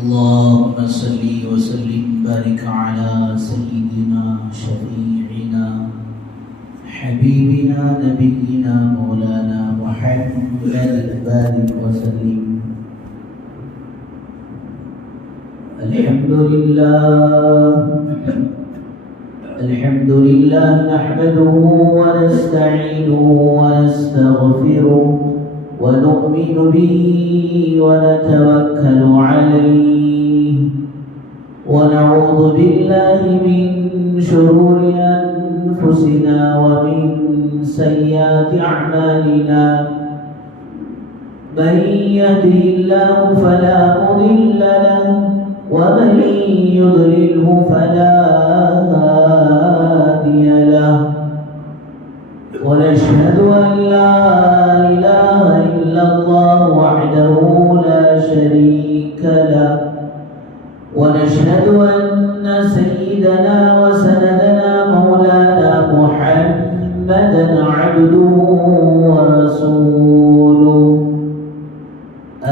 اللهم صل وسلم بارك على سيدنا شفيعنا حبيبنا نبينا مولانا محمد بارك وسلم. الحمد لله نحمده ونستعينه ونستغفره ونؤمن به ونتوكل عليه ونعوذ بالله من شرور أنفسنا ومن سيئات أعمالنا. من يهده الله فلا مضل له ومن يضلله فلا هادي له. ونشهد أن لا إله إلا الله وحده لا شريك له. ونشهد أن سيدنا وسندنا مولانا محمدا عبده ورسوله.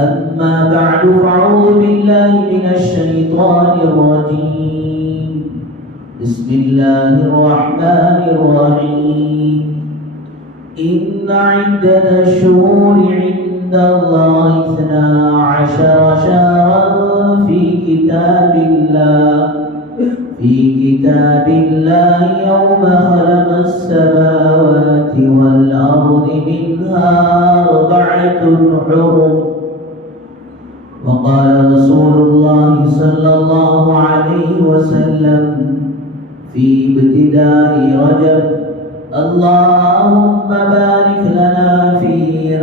أما بعد فأعوذ بالله من الشيطان الرجيم. بسم الله الرحمن الرحيم. إن عدة الشهور عند الله 12 شهرا في كتاب الله يوم خلق السماوات والأرض منها 4 حرم. وقال رسول الله صلى الله عليه وسلم في ابتداء رجب: اللهم بارك لنا في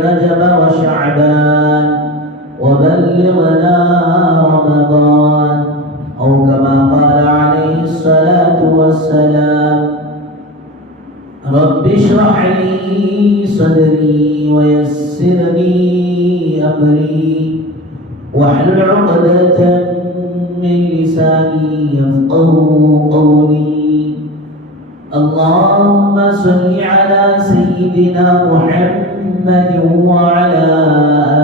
رجب وشعبان وبلغنا رمضان، أو كما قال عليه الصلاة والسلام: رب اشرح لي صدري ويسر لي أمري واحلل عقدة من لساني يفقهوا قولي. اللهم صل على سيدنا محمد وعلى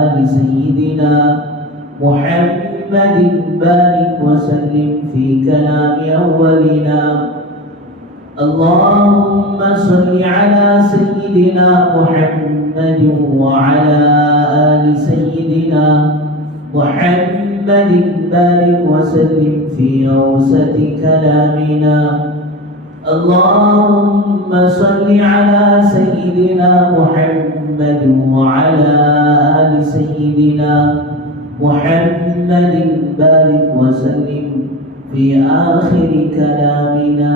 آل سيدنا محمد بارك وسلم في كلام أولنا. اللهم صل على سيدنا محمد وعلى آل سيدنا محمد بارك وسلم في أوسط كلامنا. اللهم صل على سيدنا محمد وعلى آل سيدنا محمد بارك وسلم في آخر كلامنا.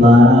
12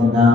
12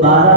12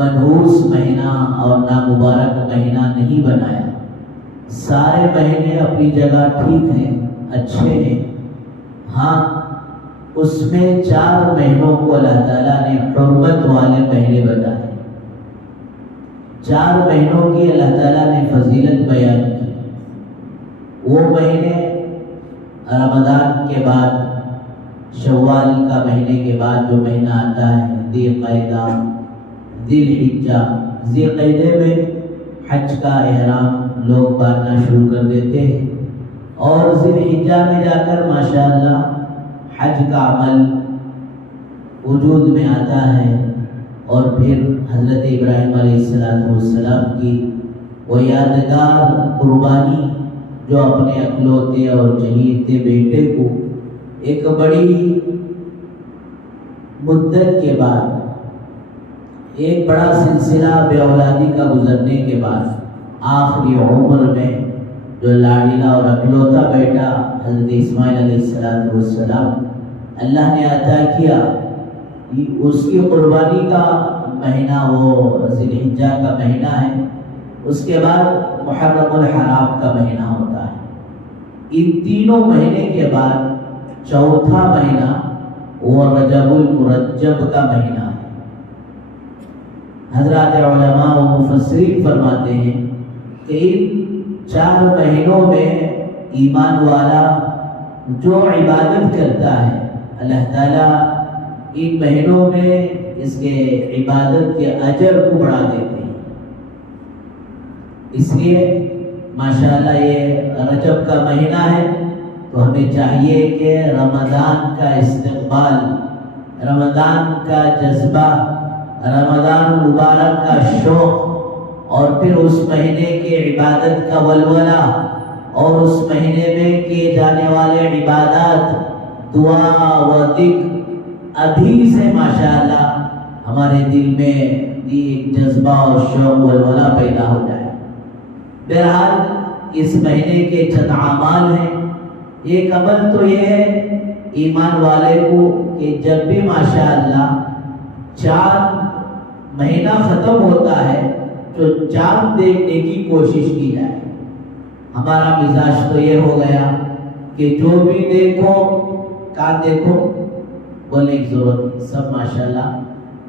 منحوس مہینہ اور نامبارک مہینہ نہیں بنایا۔ سارے مہینے اپنی جگہ ٹھیک ہیں، اچھے ہیں۔ ہاں، اس میں 4 مہینوں کو اللہ تعالیٰ نے حرمت والے مہینے بنائے۔ 4 مہینوں کی اللہ تعالیٰ نے فضیلت بیان کی۔ وہ مہینے رمضان کے بعد، شوال کا مہینے کے بعد جو مہینہ آتا ہے، ذی القعدہ، ذی الحجہ۔ ذی القعدہ میں حج کا احرام لوگ باندھنا شروع کر دیتے ہیں، اور ذی الحجہ میں جا کر ماشاءاللہ حج کا عمل وجود میں آتا ہے۔ اور پھر حضرت ابراہیم علیہ السلام کی وہ یادگار قربانی، جو اپنے اکلوتے اور چہیتے بیٹے کو ایک بڑی مدت کے بعد، ایک بڑا سلسلہ بے اولادی کا گزرنے کے بعد، آخری عمر میں جو لاڈیلا اور اکلوتا بیٹا حضرت اسماعیل علیہ السلام اللہ نے عطا کیا، اس کی قربانی کا مہینہ وہ ذی الحجہ کا مہینہ ہے۔ اس کے بعد محرم الحرام کا مہینہ ہوتا ہے۔ ان تینوں مہینے کے بعد چوتھا مہینہ وہ رجب المرجب کا مہینہ ہے۔ حضرات علماء و مفسرین فرماتے ہیں کہ ان 4 مہینوں میں ایمان والا جو عبادت کرتا ہے، اللہ تعالیٰ ان مہینوں میں اس کے عبادت کے اجر کو بڑھا دیتے ہیں۔ اس لیے ماشاءاللہ یہ رجب کا مہینہ ہے، تو ہمیں چاہیے کہ رمضان کا استقبال، رمضان کا جذبہ، رمضان مبارک کا شوق، اور پھر اس مہینے کے عبادت کا ولولہ، اور اس مہینے میں کیے جانے والے عبادات، دعا و ذکر ابھی سے ماشاءاللہ ہمارے دل میں ایک جذبہ اور شوق ولولہ پیدا ہو جائے۔ بہرحال اس مہینے کے چند اعمال ہیں۔ ایک عمل تو یہ ہے ایمان والے کو کہ جب بھی ماشاءاللہ چاند مہینہ ختم ہوتا ہے تو چاند دیکھنے کی کوشش کی جائے۔ ہمارا مزاج تو یہ ہو گیا کہ جو بھی دیکھو، کہاں دیکھو، بولنے کی ضرورت نہیں، سب ماشاءاللہ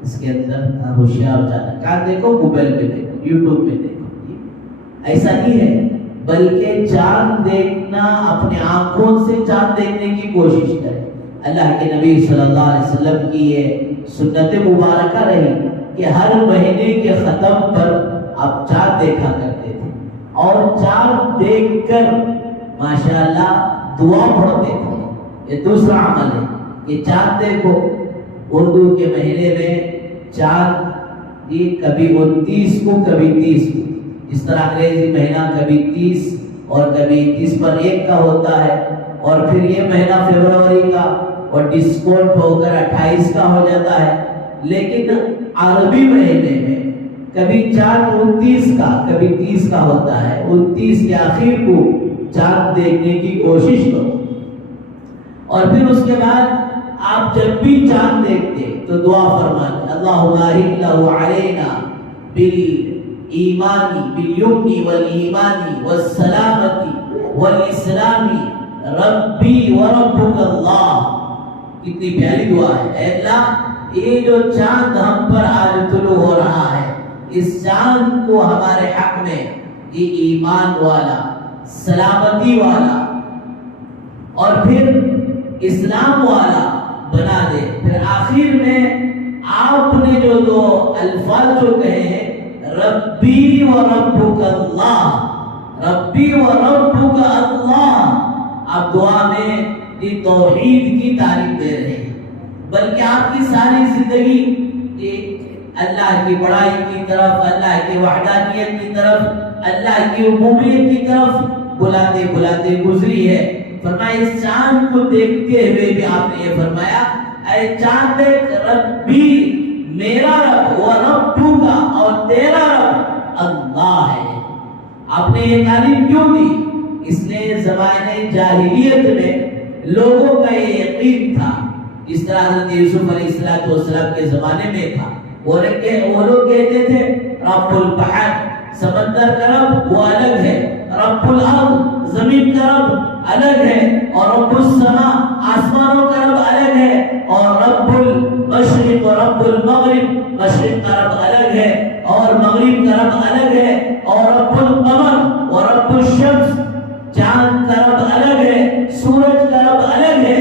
اس کے اندر ہوشیار جانا، کہاں دیکھو، موبائل پہ دیکھو، یوٹیوب پہ دیکھو۔ ایسا نہیں ہے، بلکہ چاند دیکھنا، اپنے آنکھوں سے چاند دیکھنے کی کوشش کرے۔ اللہ کے نبی صلی اللہ علیہ وسلم کی یہ سنت مبارکہ رہی کہ ہر مہینے کے ختم پر آپ چاند دیکھا کرتے تھے، اور چاند دیکھ کر ماشاءاللہ دعا پڑھتے تھے۔ یہ دوسرا عمل ہے کہ چاند دیکھو۔ اردو کے مہینے میں چاند کبھی 29 کو، کبھی 30 کو، اس طرح انگریزی مہینہ کبھی 30 اور کبھی 30 پر 1 کا ہوتا ہے، اور پھر یہ مہینہ فروری کا اور ڈسکاؤنٹ ہو کر 28 کا ہو جاتا ہے۔ لیکن عربی مہینے میں کبھی چاند 29 کا، کبھی 30 کا ہوتا ہے۔ 29 کے آخر کو چاند دیکھنے کی کوشش کرو، اور پھر اس کے بعد آپ جب بھی چاند دیکھتے تو دعا فرماتے، اللہم بارک لہ علینا بالایمان بالیمن والایمان والسلامتی والاسلام ربی وربک اللہ۔ کتنی پیاری دعا ہے۔ اے اللہ، یہ جو چاند ہم پر آج طلوع ہو رہا ہے، اس چاند کو ہمارے حق میں یہ ایمان والا، سلامتی والا اور پھر اسلام والا بنا دے۔ پھر آخر میں آپ نے جو 2 الفاظ جو کہے ہیں، ربی و ربک اللہ، ربی و ربک اللہ، آپ دعا میں توحید کی تعریف دے رہے ہیں، بلکہ آپ کی ساری زندگی اللہ کی بڑائی کی طرف، اللہ کی وحدانیت کی طرف، اللہ کی ربوبیت کی طرف بلاتے بلاتے گزری ہے۔ فرمایا اس چاند کو دیکھتے ہوئے بھی آپ نے یہ فرمایا، اے چاند دیکھ، ربی میرا رب، و ربو کا اور تیرا رب اللہ ہے۔ آپ نے یہ تعلیم کیوں دی؟ اس لیے زمانے جاہلیت میں لوگوں کا یہ یقین تھا، اس طرح حضرت یوسف علیہ السلام کے زمانے میں تھا وہ لوگ کہتے تھے رب البحر، سمندر کا رب وہ الگ ہے، رب الارض زمین کا رب الگ ہے، اور رب السماء آسمانوں کا رب الگ ہے، اور رب المشرق و رب المغرب مشرق کا رب الگ ہے اور مغرب کا رب الگ ہے، اور رب القمر و رب الشمس چاند کا رب الگ ہے، سورج کا رب الگ ہے۔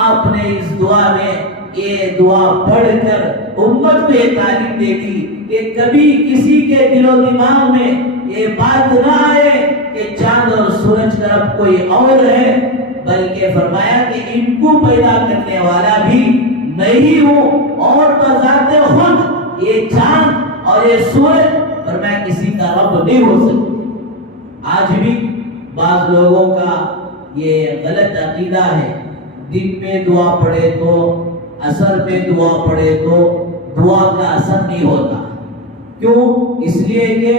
آپ نے اس دعا میں یہ دعا پڑھ کر امت کو یہ تعلیم دے دی کہ کبھی کسی کے دل و دماغ میں یہ بات نہ آئے کہ چاند اور سورج کا رب کوئی اور ہے، بلکہ فرمایا کہ ان کو پیدا کرنے والا بھی نہیں ہوں، اور بذات خود یہ چاند اور یہ سورج فرمایا کسی کا رب نہیں ہو سکتا۔ آج بھی بعض لوگوں کا یہ غلط عقیدہ ہے، دن میں دعا پڑھے تو، عصر میں دعا پڑھے تو دعا کا اثر نہیں ہوتا۔ کیوں؟ اس لیے کہ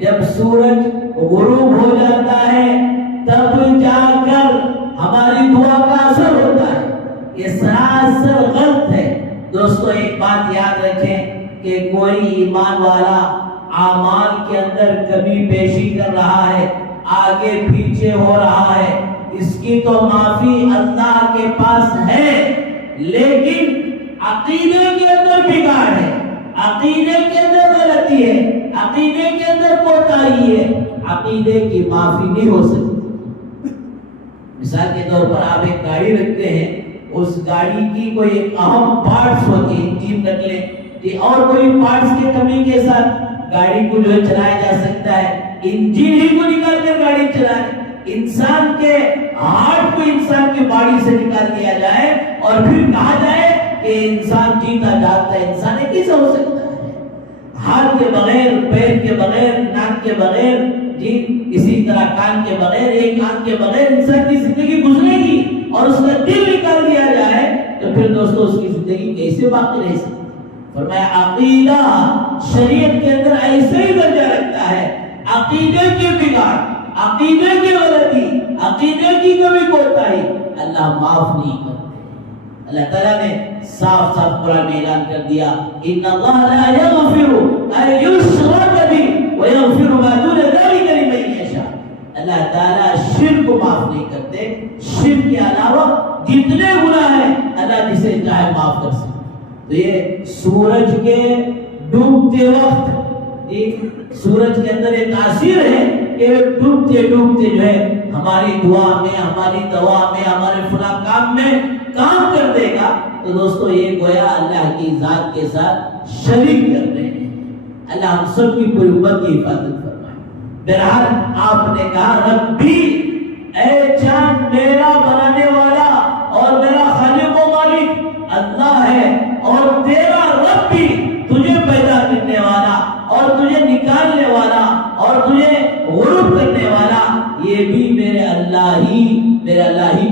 جب سورج غروب ہو جاتا ہے تب جا کر ہماری دعا کا اثر ہوتا ہے۔ یہ سراسر غلط ہے۔ دوستو ایک بات یاد رکھیں کہ کوئی ایمان والا اعمال کے اندر کمی بیشی کر رہا ہے، آگے پیچھے ہو رہا ہے، اس کی تو معافی اللہ کے پاس ہے، لیکن عقیدے کے اندر بگاڑ ہے، عقیدے کے اندر غلطی ہے، عقیدے کے اندر کوتاہی ہے، عقیدے کی معافی نہیں ہو سکتی۔ مثال کے طور پر آپ ایک گاڑی رکھتے ہیں، اس گاڑی کی کوئی ایک اہم پارٹس ہوتی ہے، انجن رکھ لیں کہ اور کوئی پارٹس کی کمی کے ساتھ گاڑی کو جو ہے چلایا جا سکتا ہے، انجن ہی کو نکال کر گاڑی چلائے۔ انسان کے ہارٹ کو انسان کی باڈی سے نکال دیا جائے اور پھر کہا جائے کہ انسان جیتا جاگتا ہے، انسان کیسے ہو سکتا ہے؟ ہاتھ کے بغیر، پیر کے بغیر، ناک کے بغیر، اسی طرح کان کے بغیر، ایک آنکھ کے بغیر انسان کی زندگی گزرے گی، اور اس کا دل نکال دیا جائے تو پھر دوستو اس کی زندگی کیسے باقی رہ سکتی؟ فرمایا عقیدہ شریعت کے اندر ایسے ہی درجہ رکھتا ہے، عقیدے کی بگاڑ، عقیدے کی غلطی، عقیدے کی کمی کوتاہی اللہ معاف نہیں کرتے۔ اللہ تعالیٰ نے صاف صاف قرآن میں اعلان کر دیا ان اللہ لا یغفر ان یشرک بہ ویغفر ما دون ذلک لمن یشاء۔ اللہ تعالیٰ شرک کو معاف نہیں کرتے، شرک کے علاوہ جتنے گناہ ہیں اللہ جسے چاہے معاف کر سکتے۔ تو یہ سورج کے ڈوبتے وقت سورج کے اندر ایک تاثیر ہے کہ ڈوبتے ڈوبتے جو ہے ہماری دعا میں، ہماری دوا میں، ہمارے فلاں کام میں کام کر دے گا۔ تو دوستو یہ گویا اللہ کی ذات کے ساتھ شریک کر رہے ہیں۔ اللہ ہم سب کی پوری امت کی حفاظت فرمائے۔ بہرحال آپ نے کہا ربی، اے چاند میرا بنانے والا اور میرا خالق و مالک اللہ ہے، اور تیرا رب بھی تجھے پیدا کرنے والا اور تجھے نکالنے والا اور تجھے غروب کرنے والا، یہ بھی میرے اللہ ہی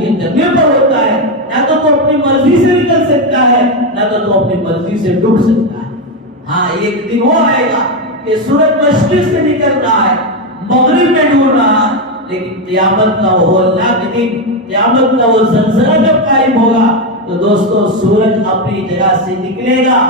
کے کرنے پر ہوتا ہے۔ نہ تو اپنی مرضی سے نکل سکتا ہے، نہ تو اپنی مرضی سے ڈوب سکتا ہے۔ ہاں ایک دن وہ آئے گا کہ سورج مشرق سے نکل رہا ہے، مغرب میں ڈوب رہا ہے، لیکن قیامت کا وہ ہولناک دن، قیامت کا وہ زلزلہ جب قائم ہوگا تو دوستو سورج اپنی جگہ سے نکلے گا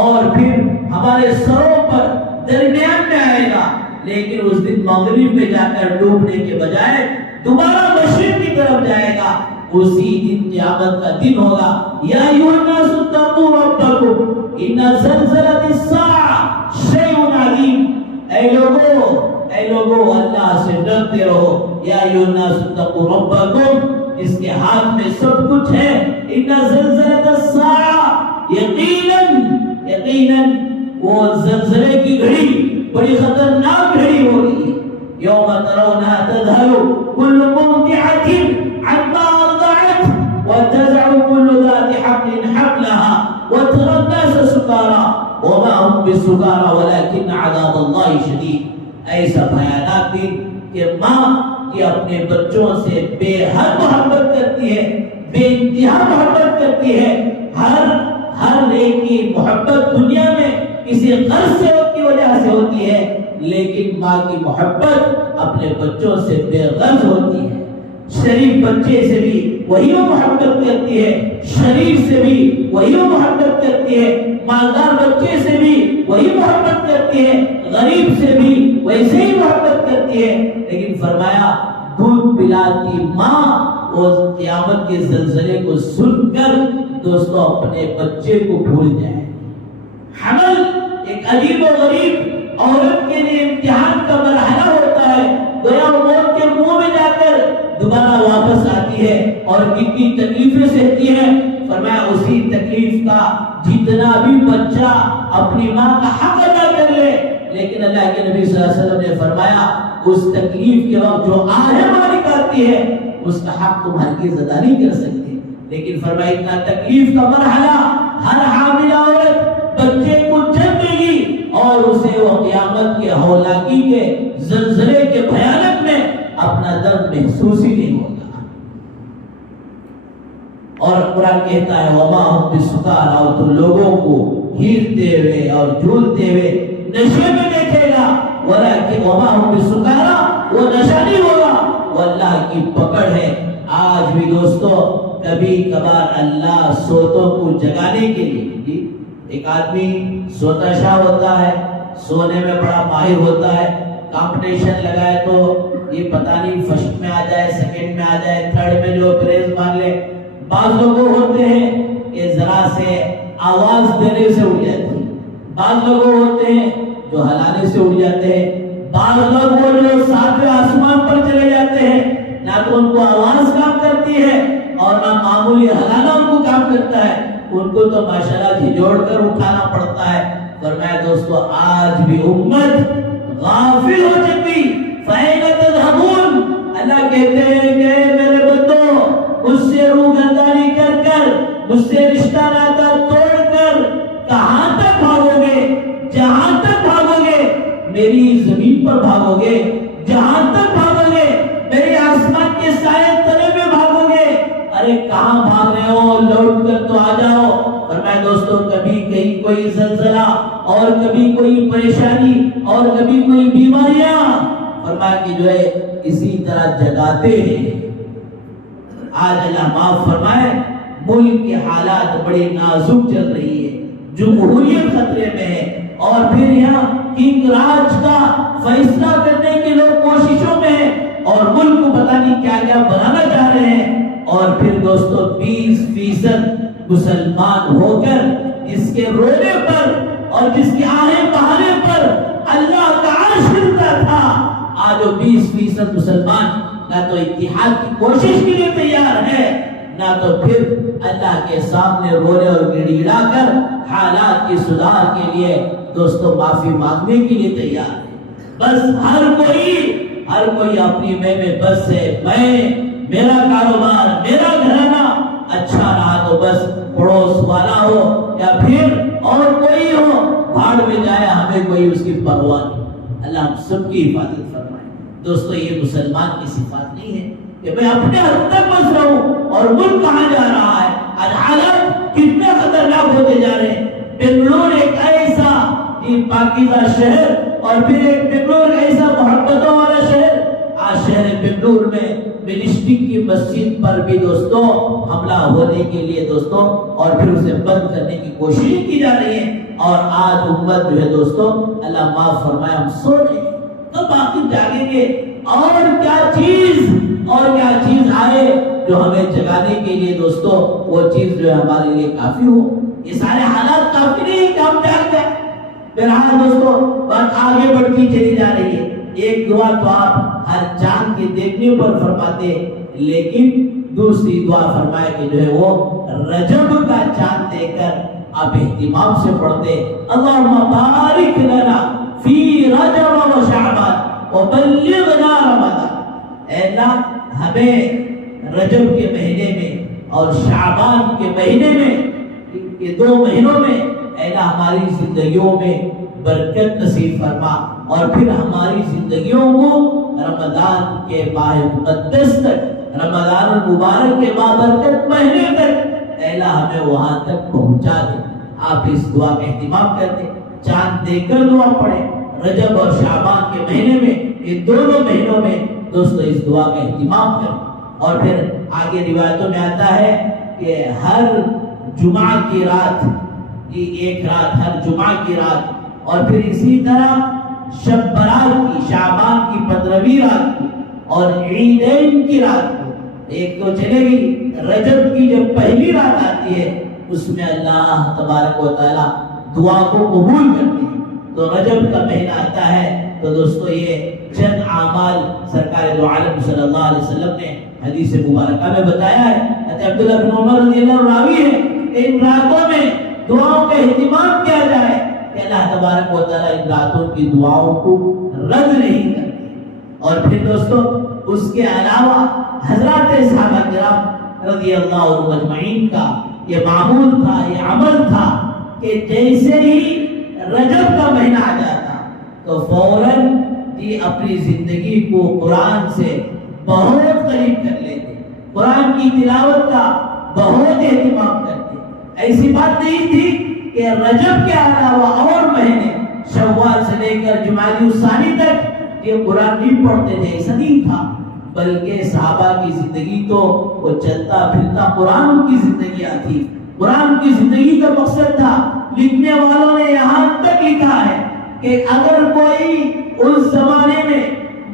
اور پھر ہمارے سروں پر درمیان میں آئے گا، لیکن اس دن مغرب میں جا کر ڈوبنے کے بجائے دوبارہ مشرق کی طرف جائے گا۔ اسی دن قیامت کا دن ہوگا۔ یا ایھا الناس اتقوا ربکم ان زلزلۃ الساعۃ شیء عظیم۔ اے لوگو اللہ سے ڈرتے رہو۔ یا ایھا الناس اتقوا ربکم، اس کے ہاتھ میں سب کچھ ہے۔ ان زلزلۃ الساعۃ، یقیناً وہ زلزلے کی گھڑی بڑی خطرناک گھڑی ہوگی۔ یوم ترونها تذهل كل مرضعة عما أرضعت وتضع كل ذات حمل حملها وترى الناس سكارى وما هم بسكارى ولكن عذاب الله شديد۔ ایسا بھیانک دن کہ ماں کی اپنے بچوں سے بے حد محبت کرتی ہے، بے انتہا محبت کرتی ہے۔ ہر ایک کی محبت دنیا میں کسی غرض سے کی وجہ سے ہوتی ہے، لیکن ماں کی محبت اپنے بچوں سے بے غرض ہوتی ہے۔ شریف بچے سے بھی وہی وہ محبت کرتی ہے، شریف سے بھی وہی وہ محبت کرتی ہے، مالدار بچے سے بھی وہی محبت کرتی ہے، غریب سے بھی ویسے ہی محبت کرتی ہے۔ لیکن فرمایا دودھ پلاتی ماں اس قیامت کے زلزلے کو سن کر دوستو اپنے بچے کو بھول جائے۔ حمل ایک عجیب و غریب عورت کے لیے امتحان کا مرحلہ ہوتا ہے، گویا وہ موت کے منہ میں جا کر دوبارہ واپس آتی ہے اور کتنی تکلیفیں سہتی ہے۔ فرمایا اسی تکلیف کا جتنا بھی بچہ اپنی ماں کا حق ادا کر لے، لیکن اللہ کے نبی صلی اللہ علیہ وسلم نے فرمایا اس تکلیف کے وقت جو آہ ماں نکالتی ہے اس کا حق تم ہرگز ادا نہیں کر سکتے۔ لیکن فرمایا اتنا تکلیف کا مرحلہ ہر حاملہ عورت بچے کو جنم دے گی اور اسے وہ قیامت کے ہولناکی کے زلزلے کے بھیانک میں اپنا درد محسوس ہی نہیں ہوگا۔ اور قرآن کہتا ہے وما ہم بسکارا، اور تو لوگوں کو ہیلتے ہوئے اور جھولتے ہوئے نشے میں دیکھے گا، ولیکن وما ہم بسکارا، وہ نشہ نہیں ہوگا، وہ اللہ کی پکڑ ہے۔ آج بھی دوستو کبھی کبھار اللہ سوتوں کو جگانے کے لیے، ایک آدمی سوتا شاہ ہوتا ہے، سونے میں بڑا ماہر ہوتا ہے، کمپٹیشن لگائے تو یہ پتہ نہیں فرسٹ میں آ جائے، سیکنڈ میں آ جائے، تھرڈ میں جو پریز مان لے۔ بعض لوگوں ہوتے ہیں کہ ذرا سے آواز دینے سے اڑ جاتے ہیں، بعض لوگوں ہوتے ہیں جو ہلانے سے اڑ جاتے ہیں، بعض لوگ وہ جو ساتویں آسمان پر چلے جاتے ہیں، نہ تو ان کو آواز کام کرتی ہے اور نہ معمولی ہلانا ان کو کام کرتا ہے، ان کو تو ماشاءاللہ جھجوڑ کر اٹھانا پڑتا ہے۔ فرمایا دوستو آج بھی امت غافل ہو چکی، فَأَيْنَ تَذْهَبُونَ، اللہ کہتے ہیں کہ میرے بندو مجھ سے روگردانی کر کر، مجھ سے رشتہ ناتا توڑ کر کہاں تک بھاگو گے؟ جہاں تک بھاگو گے میری زمین پر بھاگو گے، جہاں تک بھاگو گے میرے آسمان کے سائے تلے میں بھاگو گے۔ ارے کہاں بھاگ رہے ہو؟ لوٹ کر تو آ جاؤ۔ فرمایا دوستو کبھی کہیں کوئی زلزلہ اور کبھی کوئی پریشانی اور کبھی کوئی بیماریاں، فرمایا کہ جو ہے اسی طرح جگاتے ہیں۔ آج اللہ معاف فرمائے ملک کے حالات بڑے نازک چل رہی ہے، جمہوریت خطرے میں ہے، اور پھر یہاں کنگ راج کا فیصلہ کرنے کے لوگ کوششوں میں ہیں اور ملک کو پتہ نہیں کیا کیا بنانا چاہ رہے ہیں، اور پھر دوستو 20% مسلمان ہو کر جس کے رونے پر اور جس کی آہیں بہانے پر اللہ کا عرش ہلتا تھا، آج وہ 20% مسلمان نہ تو اتحاد کی کوشش کے لیے تیار ہے، نہ تو پھر اللہ کے سامنے رونے اور گڑ گڑا کر حالات کی سدھار کے لیے دوستو معافی مانگنے کے لیے تیار ہے۔ بس ہر کوئی اپنی میں بس ہے، میرا کاروبار، میرا گھرانہ اچھا رہا تو بس پڑوس والا ہو یا پھر اور کوئی ہو بھاڑ میں جائے، ہمیں کوئی اس کی پرواہ نہیں۔ اللہ ہم سب کی حفاظت فرمائے۔ دوستو یہ مسلمان کی صفات نہیں ہے کہ میں اپنے حد تک بس رہوں اور ملک کہاں جا رہا ہے۔ آج حالات کتنے خطرناک ہوتے جا رہے ہیں۔ بنگلور ایک ایسا پاکیزہ شہر اور پھر ایک بنگلور ایسا محبتوں والا شہر، آج شہر بنگلور میں منسٹک کی مسجد پر بھی دوستو حملہ ہونے کے لیے دوستو اور پھر اسے بند کرنے کی کوشش کی جا رہی ہے، اور آج امت جو ہے دوستو اللہ معاف فرمائے ہم سو رہے ہیں، کب آخر جاگیں گے؟ اور کیا چیز آئے جو ہمیں جگانے کے لیے دوستو وہ چیز جو ہے ہمارے لیے کافی ہو۔ یہ سارے حالات کافی نہیں کہ ہم جاگ جائیں۔ بہرحال دوستو بات آگے بڑھتی چلی جا رہی ہے۔ ایک دعا تو آپ ہر چاند کے دیکھنے پر فرماتے، لیکن دوسری دعا فرمائے کہ جو ہے وہ رجب کا چاند دیکھ کر آپ اہتمام سے پڑھتے، اللہم بارک لنا فی رجب و شعبان وبلغنا رمضان۔ اے اللہ ہمیں رجب کے مہینے میں اور شعبان کے مہینے میں، یہ 2 مہینوں میں اے اللہ ہماری زندگیوں میں برکت نصیب فرما، اور پھر ہماری زندگیوں کو رمضان کے ماہ مقدس تک، رمضان المبارک کے بابرکت مہینے تک اے اللہ ہمیں وہاں تک پہنچا دے۔ آپ اس دعا کا اہتمام کرتے، چاند دیکھ کر دعا پڑھیں۔ رجب اور شعبان کے مہینے میں، ان دونوں مہینوں میں دوستو اس دعا کا اہتمام کریں، اور پھر آگے روایتوں میں آتا ہے کہ ہر جمعہ کی رات کی ایک رات، ہر جمعہ کی رات، اور پھر اسی طرح شب برات کی، شعبان کی 15ویں رات کو، اور عیدین کی رات کو، ایک تو چلے گی رجب کی جب پہلی رات آتی ہے اس میں اللہ تبارک و تعالی دعا کو قبول کرتے ہیں. تو رجب کا مہینہ آتا ہے تو دوستو یہ چند اعمال سرکار دو عالم صلی اللہ علیہ وسلم نے حدیث مبارکہ میں بتایا ہے. حضرت عبداللہ بن عمر رضی اللہ عنہ راوی ہے کہ ان راتوں میں دعاؤں کا اہتمام کیا جائے کہ اللہ تبارک و تعالی ان راتوں کی دعاؤں کو رد نہیں کرتے. اور پھر دوستو اس کے علاوہ حضرات صحابہ کرام رضی اللہ عنہ مجمعین کا یہ معمول تھا، یہ عمل تھا کہ جیسے ہی رجب کا مہینہ آ جاتا تو فوراً یہ اپنی زندگی کو قرآن سے بہت قریب کر لیتے، قرآن کی تلاوت کا بہت اہتمام کرتے. ایسی بات نہیں تھی کہ رجب کے علاوہ اور مہینے شوال سے لے کر جمادی الثانی تک یہ قرآن نہیں پڑھتے تھے، ایسا نہیں تھا، بلکہ صحابہ کی زندگی تو وہ چلتا پھرتا قرآن کی زندگیاں تھی. قرآن کی زندگی کا مقصد تھا. لکھنے والوں نے یہاں تک لکھا ہے کہ اگر کوئی اس زمانے میں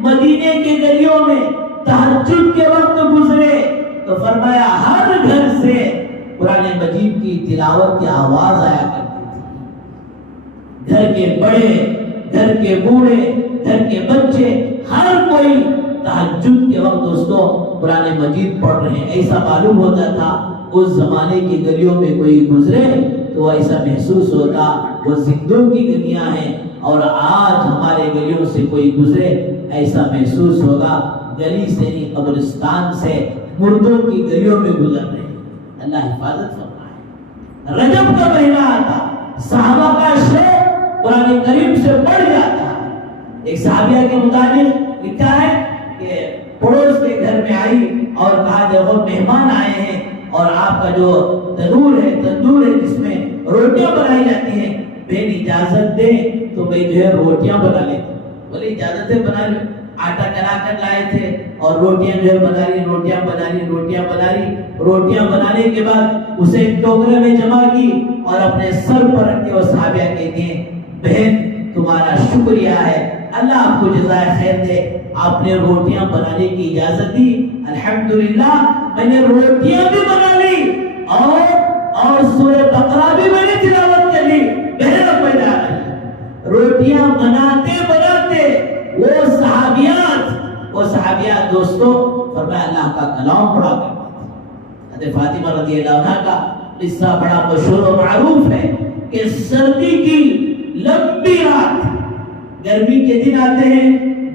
مدینے کے گلیوں میں تہجد کے وقت گزرے تو فرمایا ہر گھر سے قرآن مجید کی تلاوت کی آواز آیا کرتی تھی. گھر کے بڑے، گھر کے بوڑھے، گھر کے بچے، ہر کوئی تہجد کے وقت دوستو قرآن مجید پڑھ رہے ہیں. ایسا معلوم ہوتا تھا اس زمانے کی گلیوں میں کوئی گزرے تو ایسا محسوس ہوتا وہ زندوں کی گلیاں ہیں، اور آج ہمارے گلیوں سے کوئی گزرے ایسا محسوس ہوگا گلی سے نہیں قبرستان سے مردوں کی گلیوں میں گزر رہے ہیں. اللہ حفاظت فرمائے. رجب کا مہینہ آتا، صحابہ کا شوق قرآن کریم سے بڑھ جاتا. ایک صحابیہ کے مطابق لکھا ہے کہ پڑوس کے گھر میں آئی اور کہا دیکھو مہمان آئے ہیں اور آپ کا جو تندور ہے جس میں روٹیاں بنائی جاتی ہیں، بہن اجازت دے تو میں جو ہے روٹیاں بنا لیتا. بولے اجازت ہے بنا لے. آٹا کلا کر لائے تھے اور روٹیاں جو ہے بنا لی. روٹیاں بنانے کے بعد اسے ایک ٹوکرے میں جمع کی اور اپنے سر پر رکھ کے وہ صحابیہ کہتے ہیں بہن تمہارا شکریہ ہے، اللہ آپ کو جزائے خیر دے، آپ نے روٹیاں بنانے کی اجازت دی. الحمدللہ میں نے روٹیاں بھی بنا لی اور سورہ بقرہ بھی میں نے تلاوت کر لی. بہن پیدا روٹیاں بناتے وہ صحابیات دوستو فرمایا اللہ کا کلام پڑھا کرتے. حضرت فاطمہ رضی اللہ عنہا کا قصہ بڑا مشہور و معروف ہے کہ سردی کی لمبی رات، گرمی کے دن آتے ہیں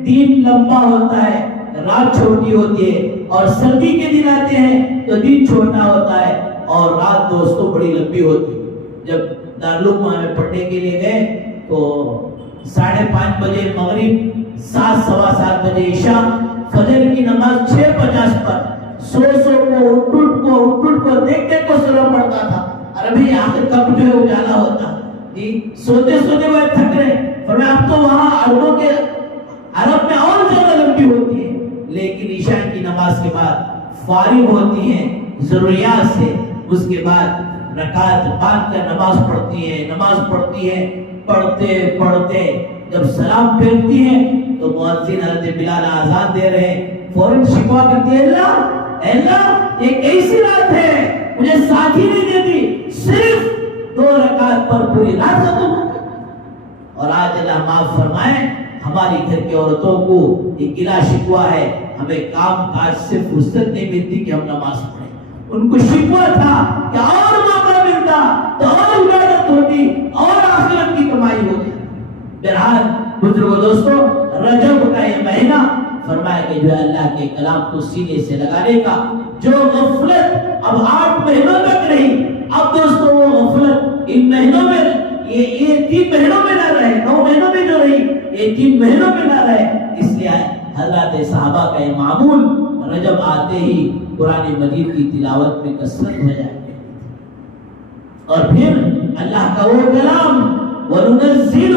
دن لمبا ہوتا ہے، رات چھوٹی ہوتی ہے، اور سردی کے دن آتے ہیں تو دن چھوٹا ہوتا ہے اور رات دوستوں بڑی لمبی ہوتی ہے. جب دارالعلوم میں پڑھنے کے لیے گئے تو 5:30 بجے مغرب، 7 سوا 7 بجے عشاء، فجر کی نماز 6:50 پر سو کو دیکھتے کو سلام پڑھتا تھا. عربی آخر کب جو ہے اجالا ہوتا، سوتے وہ تھک رہے. فرمایا اب تو وہاں عرب میں اور زیادہ لمبی ہوتی ہے، لیکن عشاء کی نماز کے بعد فارغ ہوتی ہیں ضروریات سے، اس کے بعد رکعت باندھ کر نماز پڑھتی ہے. پڑھتے جب سلام پھیرتی ہے تو مؤذن حضرت بلال آزان دے رہے ہیں، فوراً شکوا کرتی ہے اللہ یہ کیسی رات ہے، مجھے ساتھ ہی نہیں دیتی، صرف 2 رکعت پر پوری رات ختم ہو گئی. اور آج اللہ معاف فرمائے ہماری گھر کی عورتوں کو یہ گلا شکوا ہے، ہمیں کام کاج سے فرصت نہیں ملتی کہ ہم نماز پڑھیں. ان کو شکوا تھا کہ اور موقع ملتا تو اور عبادت ہوتی اور آخرت کی کمائی ہوتی. بہرحال بزرگوں دوستو رجب کا یہ مہینہ فرمایا کہ جو ہے اللہ کے کلام کو سینے سے لگانے کا، جو غفلت اب 8 مہینوں تک رہی، اب دوستو وہ غفلت ان مہینوں میں یہ 3 مہینوں میں نہ رہے، 9 مہینوں میں جو رہی یہ 3 مہینوں میں نہ رہے. اس لیے حضرات صحابہ کا یہ معمول رجب آتے ہی قرآن مجید کی تلاوت میں کثرت ہو جائے. اور پھر اللہ کا وہ کلام وَنُنَزِّلُ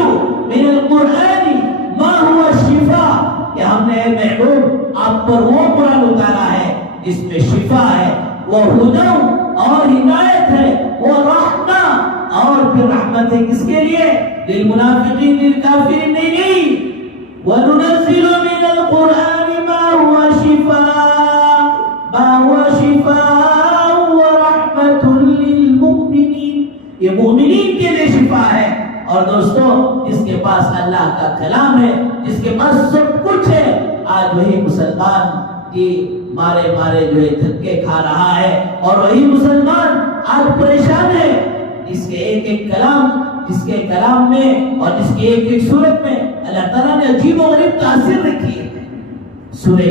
مِنَ الْقُرْآنِ مَا هُوَ شِفَاء کہ ہم نے اے محبوب آپ پر وہ قرآن اتارا ہے جس میں شفا ہے، وہ ہدی اور ہدایت ہے، وہ رحمہ اور پھر رحمت ہے کس کے لیے؟ للمنافقین للکافرین نہیں۔ وَنُنَزِّلُ مِنَ الْقُرْآنِ مَا هُوَ شِفَاءٌ وَرَحْمَةٌ لِلْمُؤْمِنِينَ، یہ مومنین کے لیے شفا ہے۔ اور دوستو، جس کے پاس اللہ کا کلام ہے، جس کے پاس سب کچھ ہے، آج وہی مسلمان کی مارے جو ہے دھکے کھا رہا ہے، اور وہی مسلمان آج پریشان ہے، جس کے ایک کلام، جس کے کلام میں اور جس کی ایک صورت میں اللہ تعالیٰ نے عجیب و غریب تاثیر رکھی ہے۔ سورہ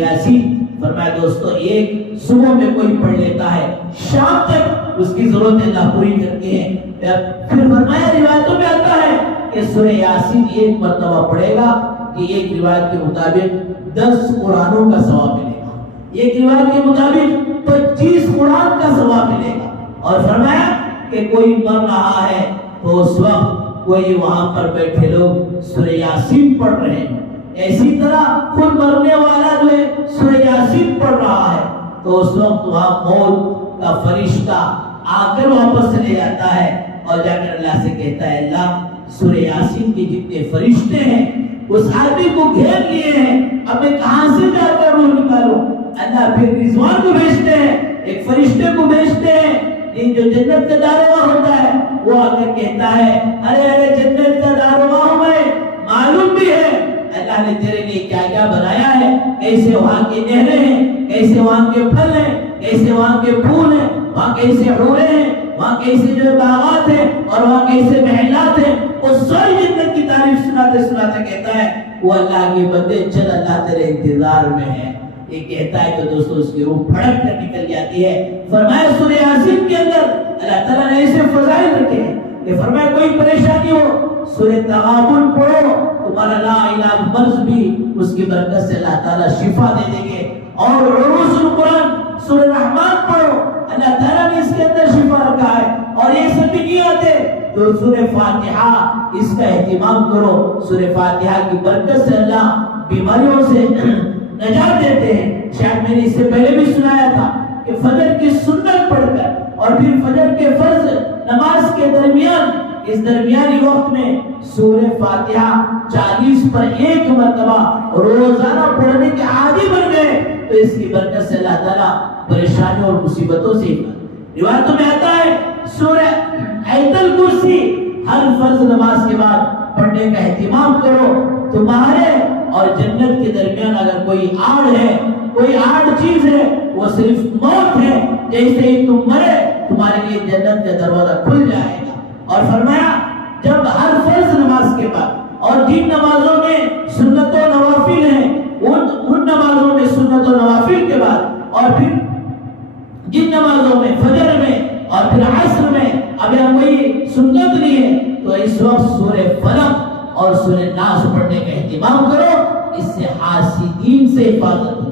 یاسین فرمایا دوستو، ایک صبح میں کوئی پڑھ لیتا ہے، شام تک اس کی ضرورت اللہ پوری کرتے ہیں۔ پھر فرمایا روایتوں میں آتا ہے کہ سورہ یاسین ایک مرتبہ پڑھے گا کہ ایک روایت کے مطابق 10 قرآنوں کا ثواب ملے گا، ایک روایت کے مطابق 25 قرآن کا ثواب ملے گا۔ اور فرمایا کہ کوئی مر رہا ہے تو اس وقت کوئی وہاں پر بیٹھے لوگ سورہ یاسین پڑھ رہے ہیں، اسی طرح خود مرنے والا جو ہے سورہ یاسین پڑھ رہا ہے، تو اس وقت وہاں موت کا فرشتہ آ کر واپس لے جاتا ہے اور جا کر اللہ سے کہتا ہے، اللہ سورہ یاسین کے جتنے فرشتے ہیں اس آدمی کو گھیر لیے ہیں، اب میں کہاں سے جا کر روح نکالوں؟ اللہ پھر رضوان کو بھیجتے ہیں، ایک فرشتے کو بھیجتے ہیں، جو جنت کا داروغہ ہوتا ہے وہ آ کر کہتا ہے، ارے جنت کا داروغہ ہوں میں، معلوم بھی ہے اللہ نے تیرے لیے کیا کیا بنایا ہے، کیسے وہاں کی نہریں ہیں، کیسے وہاں کے پھل ہیں، کیسے وہاں کے پھول ہیں، وہاں کیسے حوریں ہیں، وہاں کیسے جو باغات ہیں اور وہاں کیسے محلات ہیں، وہ ساری جنت کی تعریف سناتے کہتا ہے وہ اللہ کے بندے چل اللہ تیرے انتظار میں ہے۔ یہ کہتا ہے تو دوستو اس کی روح پھڑک کر نکل جاتی ہے۔ فرمایا سورہ یاسین کے اندر اللہ تعالیٰ نے ایسے فضائل رکھے ہیں کہ فرمایا کوئی پریشانی ہو سورہ تغابن پڑھو، تمہارا لا علاج مرض بھی اس کی برکت سے اللہ تعالیٰ شفا دے دیں گے۔ اور عروض القرآن سورہ رحمان پڑھو، اللہ تعالیٰ نے اس کے اندر شفا رکھا ہے۔ اور یہ سب بھی نہیں آتے تو سورہ فاتحہ اس کا اہتمام کرو، سورہ فاتحہ کی برکت سے اللہ بیماریوں سے نجات دیتے ہیں۔ شاید میں نے اس سے پہلے بھی سنایا تھا کہ فجر کی سنت پڑھ کر اور پھر فجر کے فرض نماز کے درمیان، اس درمیانی وقت میں سورہ فاتحہ 40 پر 1 مرتبہ روزانہ پڑھنے کے عادی بن گئے تو اس کی برکت سے اللہ تعالیٰ پریشانیوں اور مصیبتوں سے روایتوں میں آتا ہے سورہ آیت الکرسی ہر فرض نماز کے بعد پڑھنے کا اہتمام کرو، تمہارے اور جنت کے درمیان اگر کوئی آڑ ہے، کوئی آڑ چیز ہے، وہ صرف موت ہے، جیسے ہی تم مرے تمہارے لیے جنت کا دروازہ کھل جائے گا۔ اور فرمایا جب ہر فرض نماز کے بعد اور جن نمازوں میں سنت و نوافل ہیں ان نمازوں میں سنت و نوافل کے بعد اور پھر جن نمازوں میں فجر میں اور پھر عصر میں اب یہاں کوئی سنت نہیں ہے تو اس وقت سورہ فلق اور سورہ ناس پڑھنے کا اہتمام کرو، اس سے حاسدین سے حفاظت ہو۔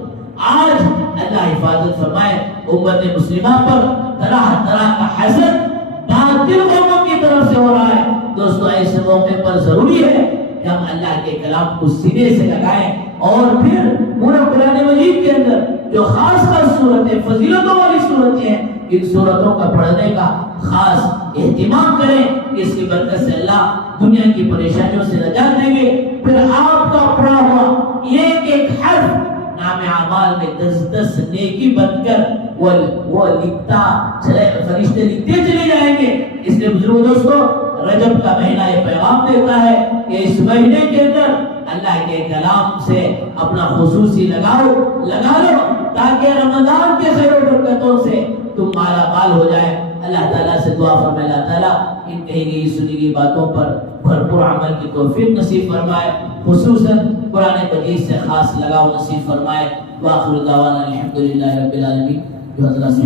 آج اللہ حفاظت فرمائے امت مسلمہ پر طرح طرح کا حسد باطل قوموں کی طرف سے ہو رہا ہے۔ دوستو ایسے موقع پر ضروری ہے کہ ہم اللہ کے کلام کو سینے سے لگائیں اور پھر پورا قرآن مجید کے اندر جو خاص خاص صورتیں فضیلتوں والی صورتیں ہیں ان صورتوں کا پڑھنے کا خاص اہتمام کریں، اس کی برکت سے اللہ دنیا کی پریشانیوں سے نجات دیں گے۔ پھر آپ کا پڑھا ہوا ایک ایک حرف نام اعمال میں 10 نیکی بن کر وہ لکھتا چلے، فرشتے لکھتے چلے جائیں گے۔ اس لیے بزرگ دوستو رجب کا مہینہ یہ پیغام دیتا ہے کہ اس مہینے کے اندر اللہ کے کلام سے اپنا خصوصی لگا لو تاکہ رمضان کے خیر و برکتوں سے تم مالا مال ہو جائے۔ اللہ تعالیٰ سے دعا فرمائے اللہ تعالیٰ ان کہی گئی سنی گئی باتوں پر بھرپور عمل کی توفیق نصیب فرمائے، خصوصاً قرآن مجید سے خاص لگاؤ نصیب فرمائے۔ وآخر دعوانا الحمدللہ رب العالمین۔ جو حضرات سے